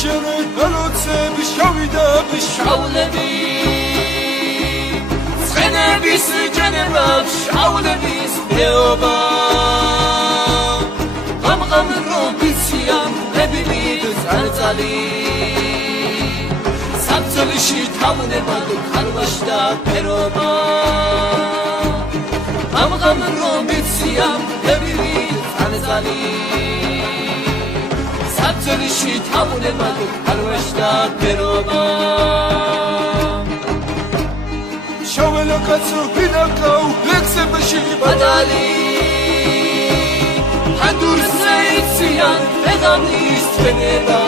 შენე გალოცები შავი და შავლები ცხენების ჯენება შავლების ხეობა ღამ რომიციან ლებივით წარწალი სამწელში თავნება ქარვაში და ფერობა ღამ რომიციან ლებივით წარწალი სამწელში თავნება ქარვაში და ფერობა შაველა კაცო ვინაკავ ლექსებში ბადალი Andurse itzian egamis teneba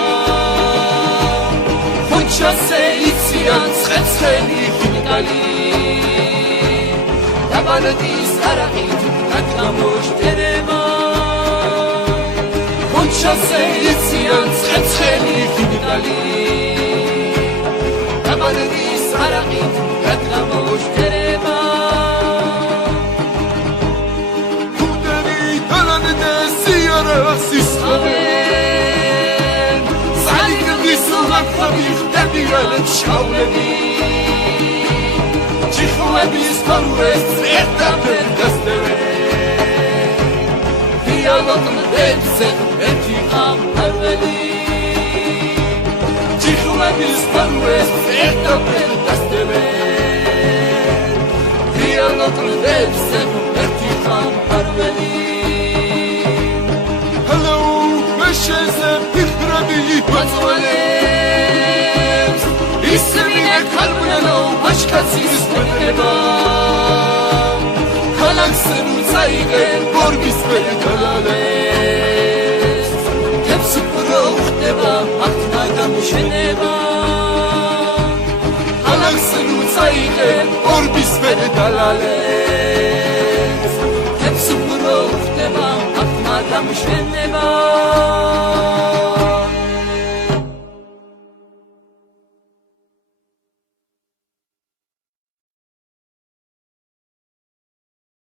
Honchase itzian tzretscheli fingali Dabaradis araqit katlamosh teneba Honchase itzian tzretscheli fingali Dabaradis araqit katlamosh teneba Sisraven Zalik visumak khavich debilet shavlevi Chikhuebis parves ertapen dasteve Dialogn debset etiqam parveli Chikhuebis parves ertapen dasteve Dialogn debset etiqam parveli Shezem ikhrabi matzvalems Ismine kalbunelo ashkatsis beneba Kalaksen utzaigen borbis benedalales Tepsupro uchteba aktnagam sheneba Kalaksen utzaigen borbis benedalales Tepsupro uchteba aktnagam sheneba